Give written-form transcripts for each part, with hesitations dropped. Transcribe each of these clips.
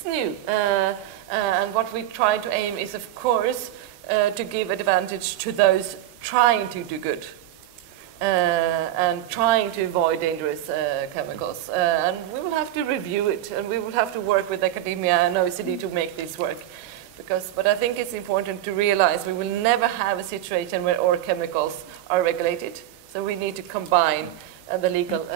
is new. And what we try to aim is, of course, to give advantage to those trying to do good. And trying to avoid dangerous chemicals. And we will have to review it, and we will have to work with academia and OECD to make this work. But I think it's important to realize we will never have a situation where all chemicals are regulated. So we need to combine the legal...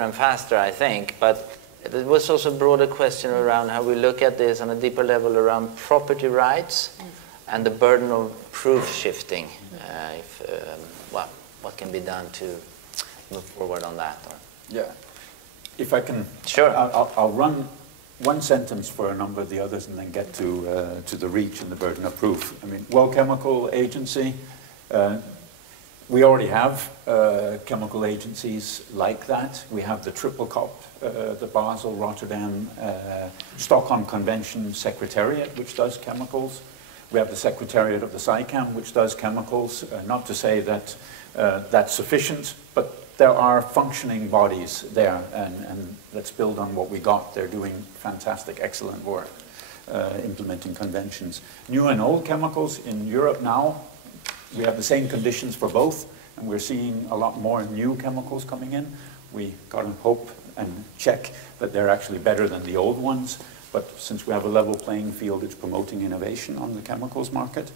And faster, I think, but there was also a broader question around how we look at this on a deeper level around property rights and the burden of proof shifting. Well, what can be done to move forward on that? Or? Yeah, if I can, sure. I'll run one sentence for a number of the others and then get to the reach and the burden of proof. I mean, World Chemical Agency. We already have chemical agencies like that. We have the Triple COP, the Basel, Rotterdam, Stockholm Convention Secretariat, which does chemicals. We have the Secretariat of the SICAM, which does chemicals. Not to say that that's sufficient, but there are functioning bodies there, and let's build on what we got. They're doing fantastic, excellent work, implementing conventions. New and old chemicals in Europe now, we have the same conditions for both, and we're seeing a lot more new chemicals coming in. We got to hope and check that they're actually better than the old ones, but since we have a level playing field, it's promoting innovation on the chemicals market.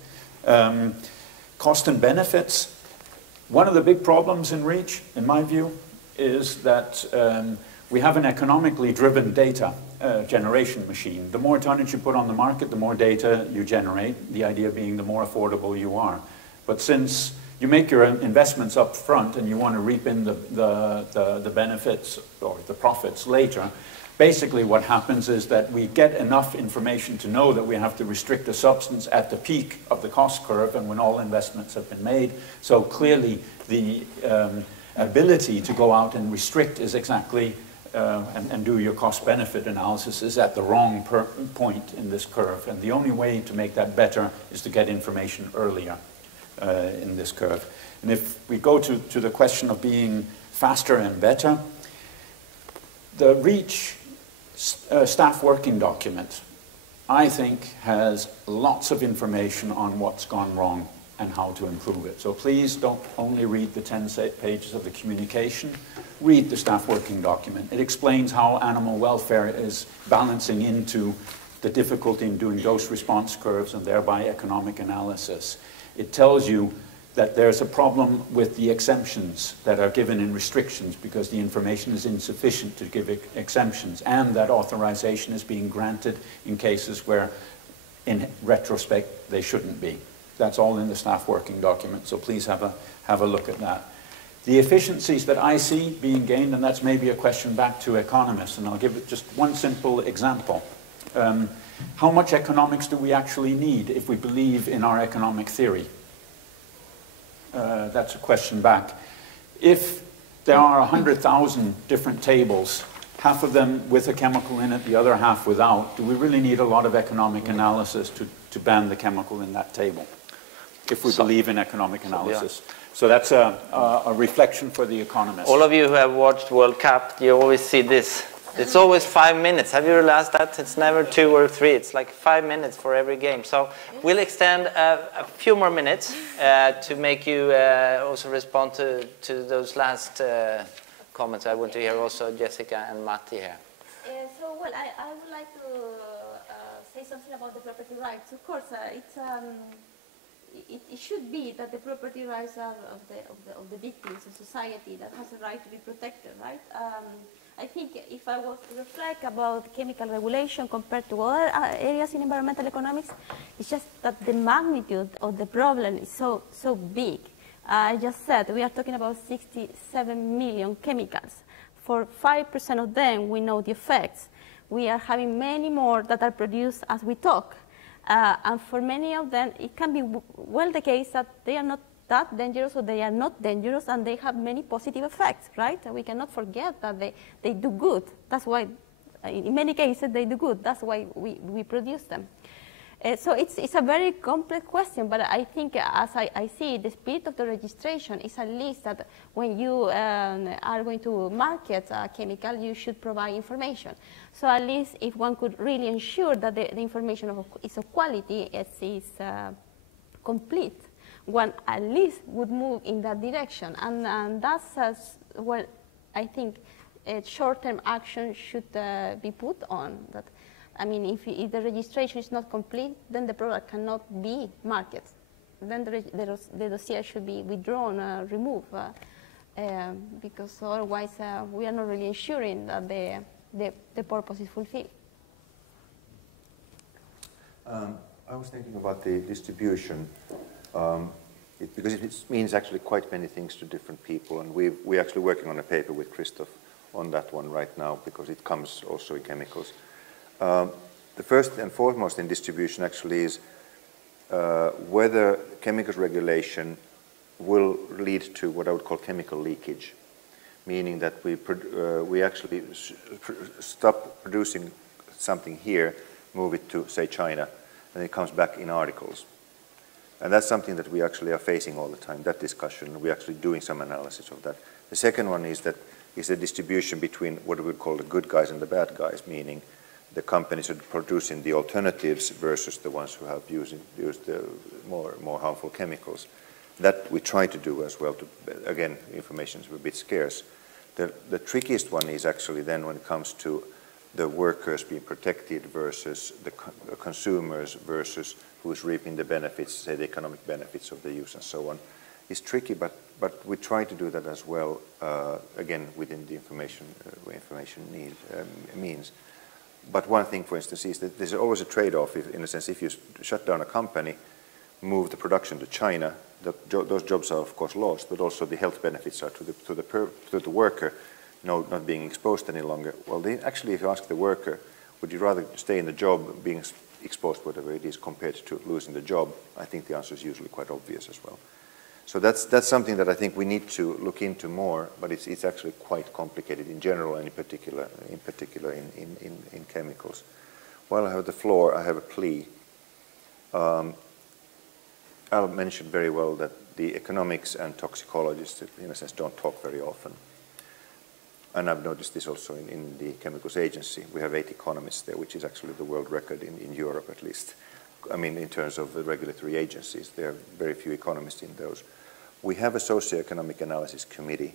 Cost and benefits. One of the big problems in REACH, in my view, is that we have an economically driven data generation machine. The more tonnage you put on the market, the more data you generate, the idea being the more affordable you are. But since you make your investments up front and you want to reap in the benefits or the profits later, basically what happens is that we get enough information to know that we have to restrict a substance at the peak of the cost curve and when all investments have been made. So clearly the ability to go out and restrict is exactly and do your cost-benefit analysis is at the wrong point in this curve. And the only way to make that better is to get information earlier in this curve. And if we go to the question of being faster and better, the REACH staff working document, I think, has lots of information on what's gone wrong and how to improve it. So please don't only read the 10 pages of the communication, read the staff working document. It explains how animal welfare is balancing into the difficulty in doing dose response curves and thereby economic analysis. It tells you that there's a problem with the exemptions that are given in restrictions because the information is insufficient to give exemptions, and that authorization is being granted in cases where, in retrospect, they shouldn't be. That's all in the staff working document, so please have a look at that. The efficiencies that I see being gained, and that's maybe a question back to economists, and I'll give it just one simple example. How much economics do we actually need if we believe in our economic theory? That's a question back. If there are 100,000 different tables, half of them with a chemical in it, the other half without, do we really need a lot of economic analysis to ban the chemical in that table, if we believe in economic analysis? Yeah. So that's a reflection for the economists. All of you who have watched World Cup, you always see this. It's always 5 minutes. Have you realized that? It's never 2 or 3. It's like 5 minutes for every game. So we'll extend a few more minutes to make you also respond to those last comments. I want to hear also Jessica and Matti here. So, well, I would like to say something about the property rights. Of course, it should be that the property rights are of the victims of society that has a right to be protected, right? I think if I was to reflect about chemical regulation compared to other areas in environmental economics, it's just that the magnitude of the problem is so big. I just said we are talking about 67 million chemicals. For 5% of them, we know the effects. We are having many more that are produced as we talk. And for many of them, it can be well the case that they are not that dangerous or they are not dangerous and they have many positive effects, right? And we cannot forget that they do good. That's why, in many cases, they do good. That's why we produce them. So it's a very complex question, but I think as I see the spirit of the registration is at least that when you are going to market a chemical, you should provide information. So at least if one could really ensure that the information is of quality, is complete, one at least would move in that direction. And that's where I think short-term action should be put on. That, I mean, if the registration is not complete, then the product cannot be marketed. Then the dossier should be withdrawn, removed, because otherwise we are not really ensuring that the purpose is fulfilled. I was thinking about the distribution, because it means actually quite many things to different people, and we're actually working on a paper with Christoph on that one right now, because it comes also in chemicals. The first and foremost in distribution actually is whether chemicals regulation will lead to what I would call chemical leakage, meaning that we actually stop producing something here, move it to, say, China, and it comes back in articles. And that's something that we actually are facing all the time, that discussion. We're actually doing some analysis of that. The second one is the distribution between what we would call the good guys and the bad guys, meaning the companies who are producing the alternatives versus the ones who have used the more harmful chemicals. That we try to do as well. Again, information is a bit scarce. The trickiest one is actually then when it comes to the workers being protected versus the consumers versus who's reaping the benefits, say the economic benefits of the use and so on. It's tricky, but we try to do that as well, again, within the information means. But one thing, for instance, is that there's always a trade-off, in a sense, if you shut down a company, move the production to China, those jobs are of course lost, but also the health benefits are to the worker, not being exposed any longer. Well, actually, if you ask the worker, would you rather stay in the job being exposed, whatever it is, compared to losing the job? I think the answer is usually quite obvious as well. So that's something that I think we need to look into more, but it's actually quite complicated in general and in particular in chemicals. While I have the floor, I have a plea. Al mentioned very well that the economics and toxicologists, in a sense, don't talk very often. And I've noticed this also in the Chemicals Agency. We have 8 economists there, which is actually the world record in Europe at least. I mean, in terms of the regulatory agencies, there are very few economists in those. We have a socioeconomic analysis committee,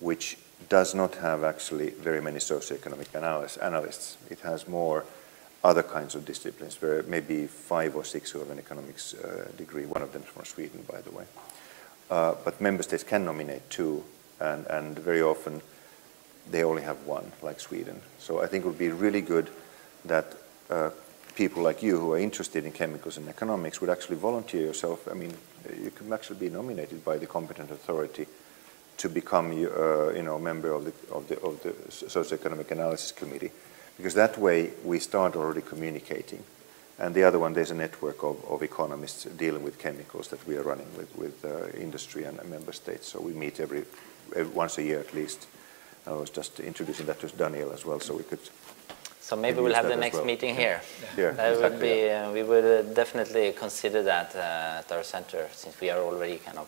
which does not have actually very many socioeconomic analysts. It has more other kinds of disciplines, where maybe 5 or 6 who have an economics degree, one of them from Sweden, by the way. But member states can nominate 2, and very often they only have 1, like Sweden. So I think it would be really good that people like you who are interested in chemicals and economics would actually volunteer yourself. I mean, you can actually be nominated by the competent authority to become a member of the socioeconomic analysis committee, because that way we start already communicating. And the other one, there's a network of economists dealing with chemicals that we are running with industry and member states. So we meet every once a year at least. I was just introducing that to Daniel as well, so we could. So maybe we'll have the next meeting here. Yeah, that exactly. would be. We would definitely consider that at our center, since we are already kind of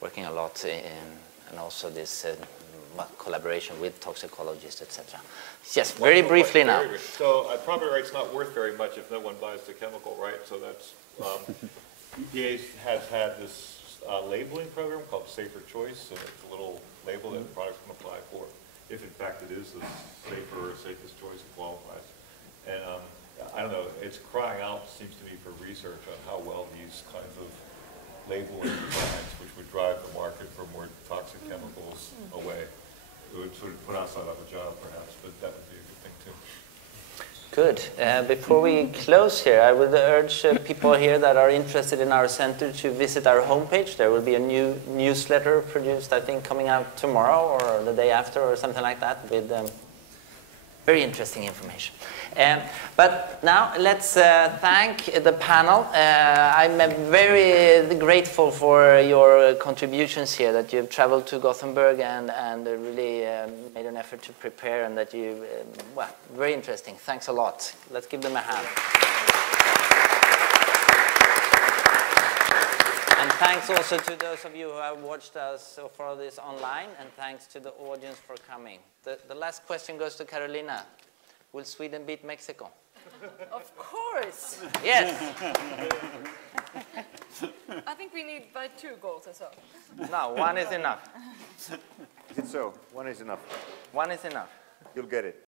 working a lot and also this collaboration with toxicologists, etc. Yes, very briefly now. So property rights not worth very much if no one buys the chemical, right? So that's EPA has had this labeling program called Safer Choice, so it's a little label that products can apply for, if in fact it is the safer or safest choice that qualifies. And I don't know, it's crying out, seems to me, for research on how well these kinds of labeling designs, which would drive the market for more toxic chemicals away. It would sort of put us out of a job, perhaps, but that would be a good thing, too. Good. Before we close here, I would urge people here that are interested in our center to visit our homepage. There will be a new newsletter produced, I think, coming out tomorrow or the day after or something like that with very interesting information. But now let's thank the panel. I'm very grateful for your contributions here, that you've traveled to Gothenburg and really made an effort to prepare, and that you, well, very interesting. Thanks a lot. Let's give them a hand. And thanks also to those of you who have watched us so far this online, and thanks to the audience for coming. The last question goes to Karolina. Will Sweden beat Mexico? Of course. Yes. I think we need by 2 goals or so. No, 1 is enough. Is it so? One is enough. 1 is enough. You'll get it.